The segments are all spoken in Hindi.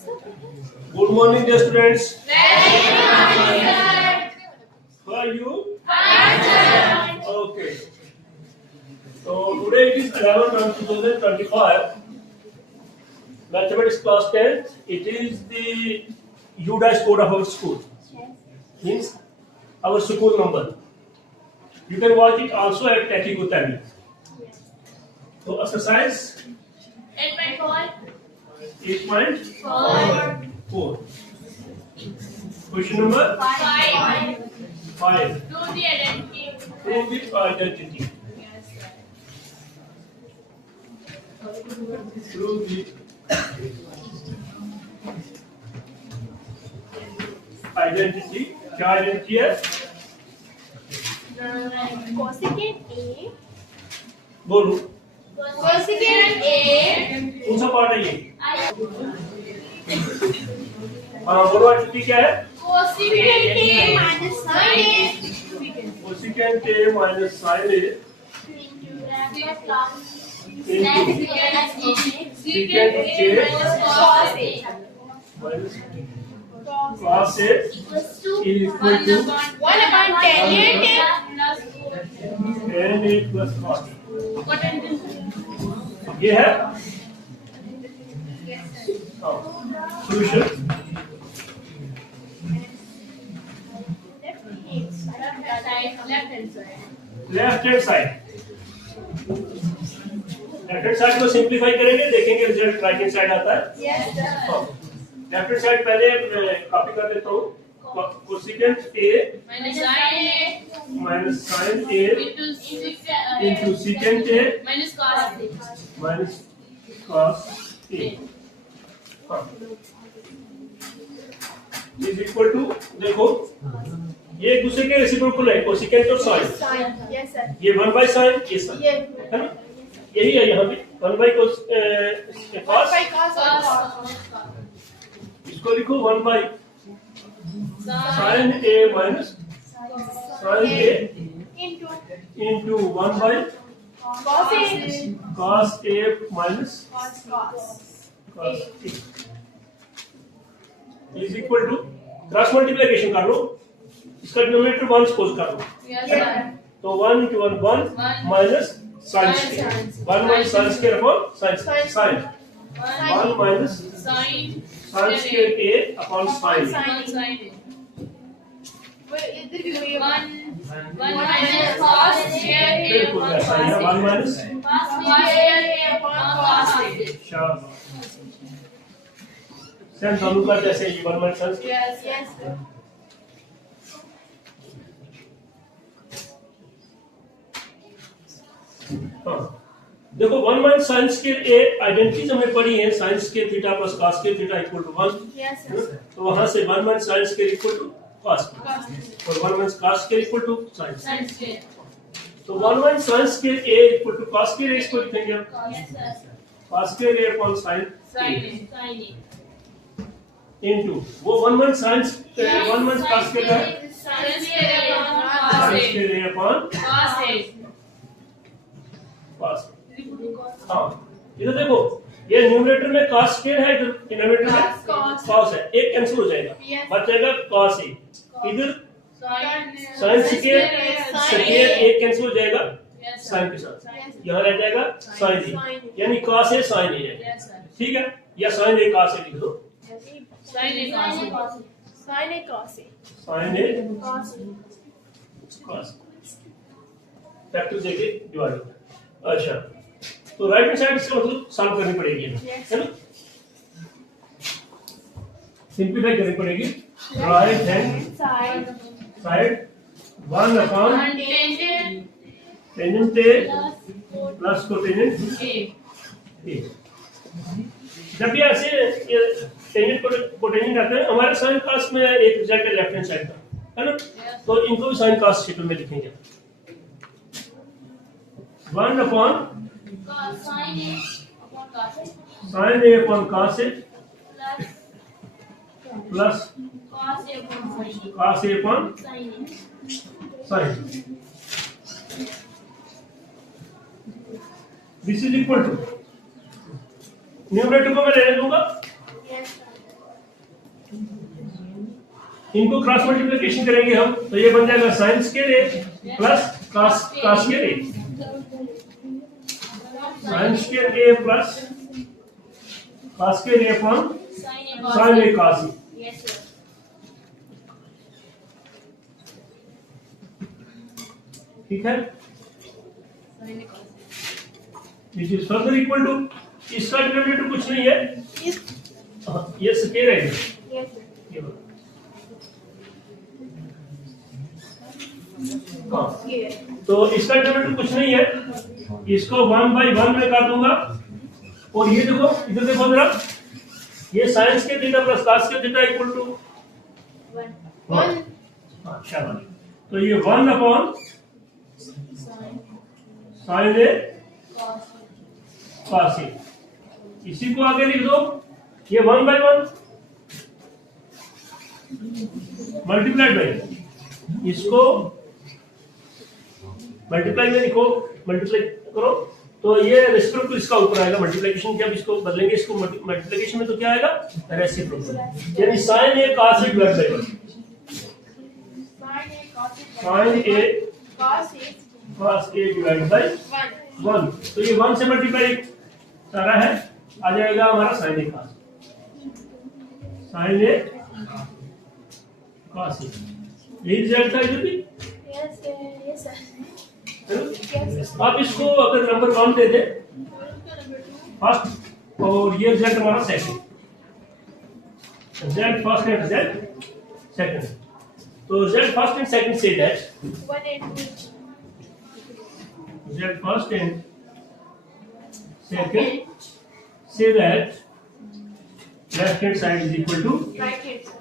Good morning, dear students. Very good, sir. How are you? Fine, sir. Okay. So today it is 11/1/2025. Mathematics class 10. It is the UDAS code of our school. Means our school number. You can watch it also at Tati Gutami. So exercise 8.4. 8.4. Question number 5. 5. Do the identity. Prove the identity. Yes, sir. Prove the identity. क्या आइडेंटिटी है? Cosecant A. बोलो. Cosecant A. कौन सा पार्ट है ये? हाँ बोलो आइडेंटिटी क्या है? Cosecant A minus sin A. Cosecant A minus sin A secant A Cos A. minus cos A is equal to 1 upon tan A. tan A plus cos. ये है solution. लेफ्ट हैंड साइड को सिंप्लीफाई करेंगे, देखेंगे रिजल्ट राइट हैंड साइड आता है. लेफ्ट हैंड साइड पहले कॉपी कर देता हूँ. Cosecant A minus sin A into secant A minus cos A. minus cos A is equal to, देखो ये एक दूसरे के रेसिप्रोकल है, कोसेकेंट और साइन. Yes, sir. ये 1/sin ये साइन है ना, यही है यहाँ पे 1/cos. इसको लिखो 1/sin A minus sin A into 1/cos A minus cos A is equal to, cross multiplication कर लो, इसका डिनोमिनेटर 1 सपोज कर लो. Yes, sir. तो 1 into 1 minus sin square. 1 minus sin square upon sin. 1 minus Sin square A upon sin. One minus cos square A बिल्कुल upon ऐसा ही है. 1 minus cos square A upon cos A. शाबाश. सेम दोनों का जैसे ये 1 minus sin square. Yes. हाँ देखो 1 minus sin square A identities हमें पढ़ी है, sin square theta plus cos square theta equal to 1. Yes, तो वहां से 1 minus sin square equal to cos और 1 minus cos square equal to sin. Sin square. तो 1 minus sin square A equal to cos square A इसको लिखेंगे हम. Yes, sir. cos square A upon sin Sin A. into वो 1 minus sin 1 minus cos square है, Sin square A upon sin cos A. square A upon Cos A. cos. हाँ इधर देखो ये न्यूमरेटर में cos square है, इधर डिनोमिनेटर में Cos. cos है, एक कैंसिल हो जाएगा, Yes. बचेगा cos A. इधर sin square एक कैंसिल हो जाएगा Yes, sin के साथ, यहाँ रह जाएगा sin A, यानी cos A sin A है. Yes, sir. ठीक है, या sin A cos A लिख दो. Sin A cos A. Sin A cos A. sin A Cos A. cos factor देके डिवाइड होता है. अच्छा तो राइट हैंड साइड इसका मतलब सॉल्व करनी पड़ेगी है ना, सिंपलीफाई करनी पड़ेगी. Right hand Side. Side 1 upon Tangent tangent A plus cotangent A. A. जब भी ऐसे टेंजेंट कोटेंजेंट आते हैं, हमारे साइन कास्ट में एक रिजल्ट है लेफ्ट हैंड साइड का, है ना, तो इनको भी साइन कास्ट शीट में लिखेंगे. 1 upon Sin A upon cos A. sin A upon cos A Plus plus cos A upon sin A. cos A upon Sin A. sin. This is equal to numerator को मैं लेने दूंगा, इनको क्रॉस मल्टीप्लिकेशन करेंगे हम, तो ये बन जाएगा sine square A plus cos square A, sine square A plus cos square A upon sin A cos A. Yes, sir. ठीक है, Sin a cos a. Which is further equal to, इसका डिनोमिनेटर कुछ नहीं है, Yes. ये स्क्वायर है, Yes, sir. ये लो। हाँ, Here. तो इसका डिनोमिनेटर कुछ नहीं है, इसको 1/1 में काट दूंगा, और ये देखो इधर देखो जरा, ये साइन के थीटा प्लस cos के थीटा इक्वल टू 1. अच्छा, तो ये 1 अपॉन साइन ए cos ए, इसी को आगे लिख दो, ये 1/1 मल्टीप्लाइड बाई, इसको मल्टीप्लाई में लिखो, मल्टीप्लाई करो, तो ये रेसिप्रोकल इसका ऊपर आएगा, मल्टीप्लिकेशन के अब इसको बदलेंगे, इसको मल्टीप्लिकेशन में तो क्या आएगा, रेसिप्रोकल, यानी sine A cos A divide by 1, sine A Cos A. cos A divide by 1. 1, तो ये 1 से मल्टीप्लाई सारा है, आ जाएगा हमारा साइन ए cos ए, यही रिजल्ट था इधर भी। Yes, sir. Yes, sir. आप इसको अगर नंबर 1 दे दे फर्स्ट, और ये रिजल्ट हमारा second, result first and result second, तो रिजल्ट फर्स्ट एंड सेकंड से that 1 and 2. result first and second say that left hand side is equal to Right hand, sir.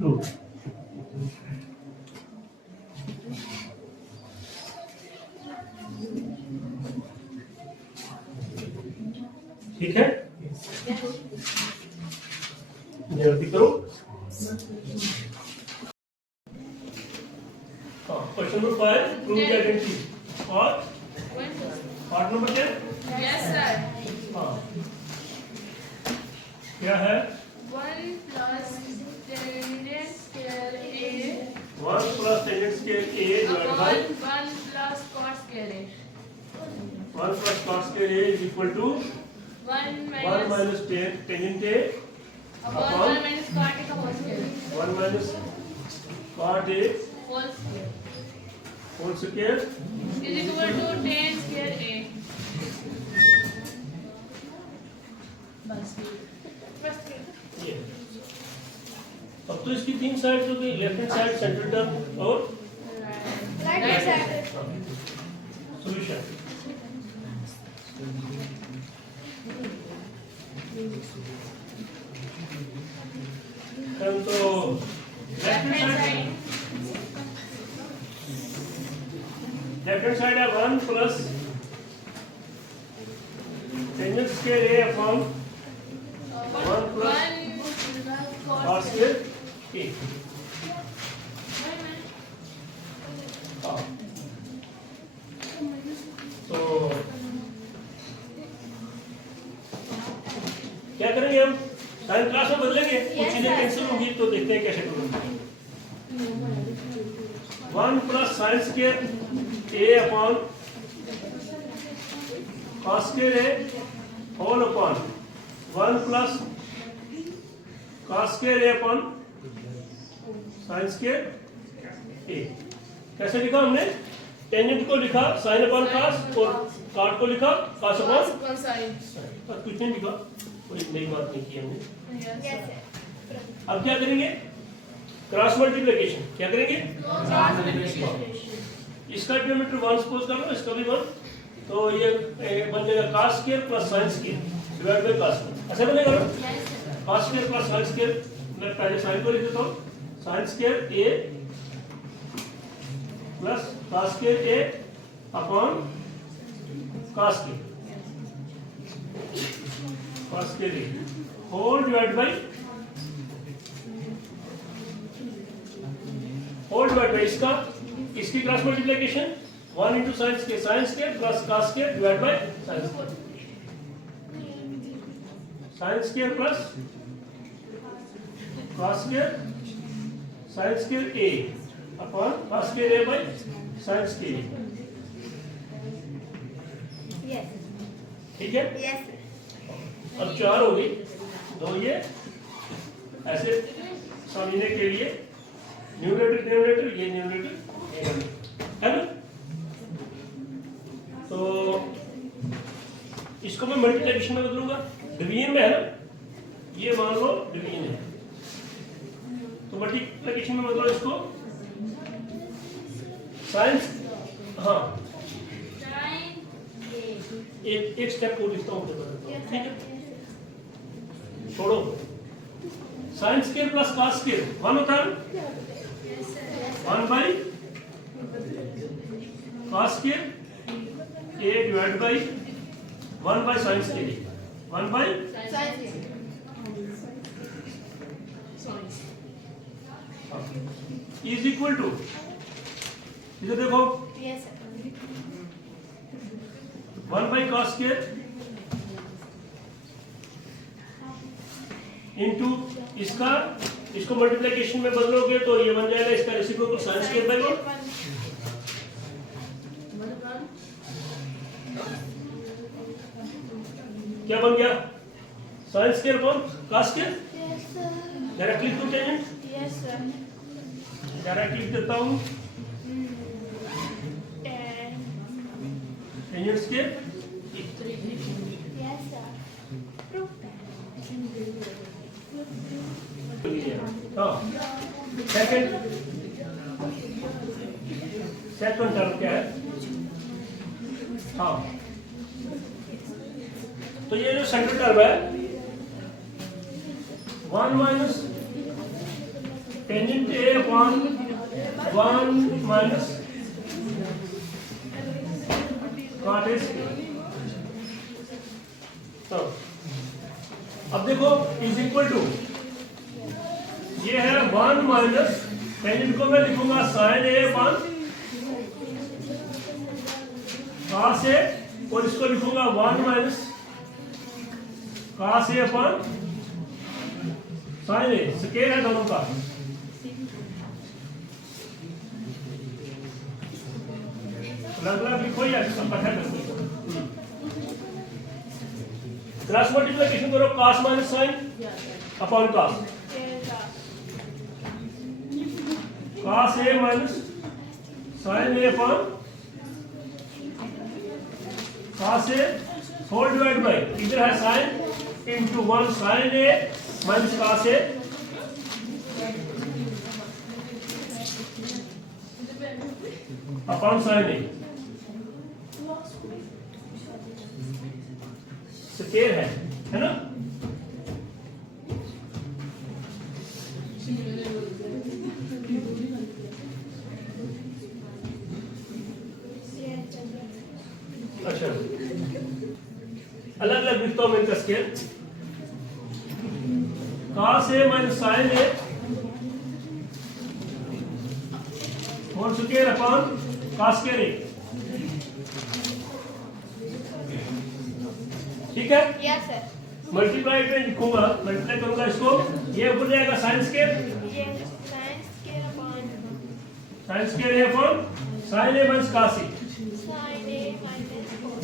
2. ठीक है, जल्दी करो। Question number 5, prove the identity, और पार्ट नंबर 10। Yes, sir. हाँ, क्या है? 1 plus tangent scale A 1 plus tangent scale A divided by upon 1 plus cos scale A. 1 plus cos scale A is equal to 1 1 minus minus tangent A upon upon 1 minus cot A का whole square. 1 minus cot A Whole square whole square is equal to tan square A. बस First hand. ये। अब तो इसकी 3 साइड हो गई, left hand side, central term और Right hand side. सॉल्यूशन। हम तो लेफ्ट हैंड साइड है 1 plus tangent square A upon 1 plus cos square ए। तो क्या करेंगे हम, साइन क्लास में बदलेंगे, कुछ चीजें कैंसिल होंगी, तो देखते हैं कैसे करेंगे। 1 plus sine square A upon cos square A whole upon 1 plus cos square A upon sine square A. कैसे लिखा हमने, टेंजेंट को लिखा साइन अपॉन cos और कॉट को लिखा cos अपॉन sin. बस कुछ नहीं लिखा, कोई नई बात नहीं की हमने। Yes, Yes, sir. sir. अब क्या करेंगे, क्रॉस मल्टीप्लिकेशन। क्या करेंगे, इसका डिनोमिनेटर 1 सपोज कर लो, इसका भी 1, तो ये बन जाएगा cos square plus sin square divide by cos square, ऐसे बनेगा ना। Yes, sir. cos square plus sin square, मैं पहले sin को लिख देता हूँ, sin square a plus cos square a upon cos square a whole divide by इसका, इसकी cross multiplication 1 into sin square plus cos square divide by sin square. Sine square plus cos square sin square a upon cos square a by sin square. Yes. ठीक है, Yes. अब 4 हो गई, 2 ये ऐसे समझने के लिए न्यूमरेटर ये न्यूमरेटर है ना। तो इसको मैं मल्टीप्लिकेशन में बदलूंगा, डिवीजन में है ना, ये मान लो डिवीजन है, तो मल्टीप्लिकेशन में बदलो इसको साइंस। हाँ, एक स्टेप को लिखता हूँ, ठीक है, छोड़ो। Sine square plus cos square 1 होता है, 1 by cos square a divide by 1 by sine square 1 by is equal to, इधर देखो, Yes, sir. 1 by cos square into इसको मल्टीप्लिकेशन में बदलोगे तो ये बन जाएगा इसका रेसिप्रोकल साइन स्क्वायर बाई 1। क्या बन गया, sine square upon cos square. Yes, sir. Directly to tangent, Yes, sir. Directly लिख देता हूँ, 10. Tangent square. Yes, sir. Proof that. हाँ, सेकंड टर्म क्या है। हाँ, तो ये जो सेकंड टर्म है 1 minus tangent A upon 1 minus cot A square. तो अब देखो इज इक्वल टू, ये है 1 माइनस टेंजेंट को मैं लिखूंगा साइन ए अपॉन कॉस ए, और इसको लिखूंगा 1 minus cos A upon sine A, square है दोनों का। अलग अलग लिखो या सब इकट्ठा कर दो। क्रॉस मल्टीप्लिकेशन करो, cos minus sine upon cos, cos A minus sine A upon cos A whole divide by, इधर है sine into 1 sine A minus cos A upon sine A, square है ना। अच्छा, अलग अलग लिखता हूं मैं इनका scale, cos A minus sine A whole square upon cos square A, ठीक है। Yes, sir. मल्टीप्लाई में लिखूंगा, मल्टीप्लाई करूंगा इसको, ये ऊपर जाएगा sine square, Yes, sin square upon sign square A upon sine A minus cos A, sin A minus 4.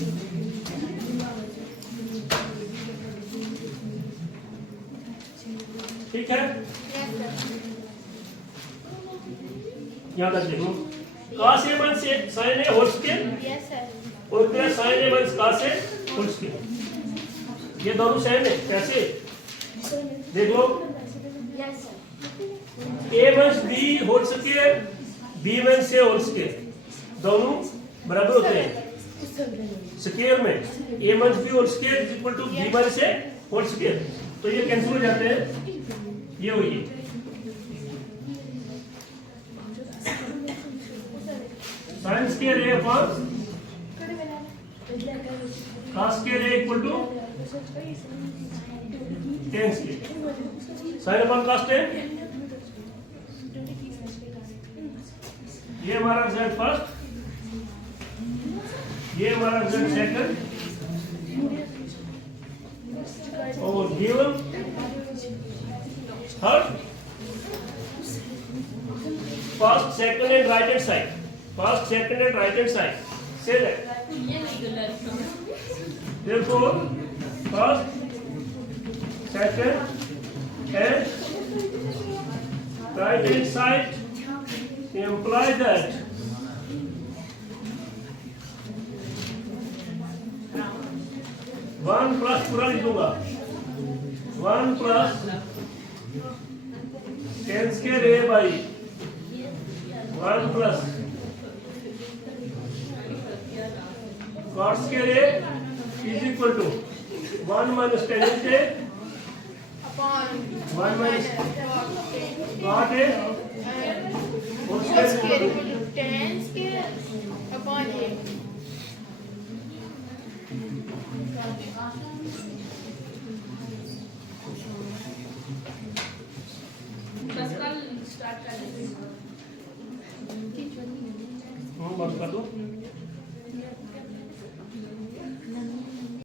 ठीक है। Yes, sir. यहाँ तक देखो, cos A minus sine A whole square Yes, sir. और फिर sine A minus cos A whole square, ये दोनों सेम है, कैसे देख लो, Yes, sir. a minus B whole square b minus A whole square दोनों बराबर होते हैं स्क्वायर में, a minus B whole square is equal to b minus A whole square, तो ये कैंसिल हो जाते हैं, ये हुई sine square A upon cos square A equal to tan square, sine upon cos tan, ये हमारा z फर्स्ट, ये हमारा z सेकंड, और ये given third, first, second and right hand side. First, second and right hand side. Say that. Therefore, first, second and right hand side imply that one plus पूरा लिख दूंगा 1 plus tan square A by 1 plus cot square A is equal to 1 minus tan A 1 minus cot A whole Whole square square equal to 10 square upon 8. बस कल स्टार्ट कर देंगे बंद कर दो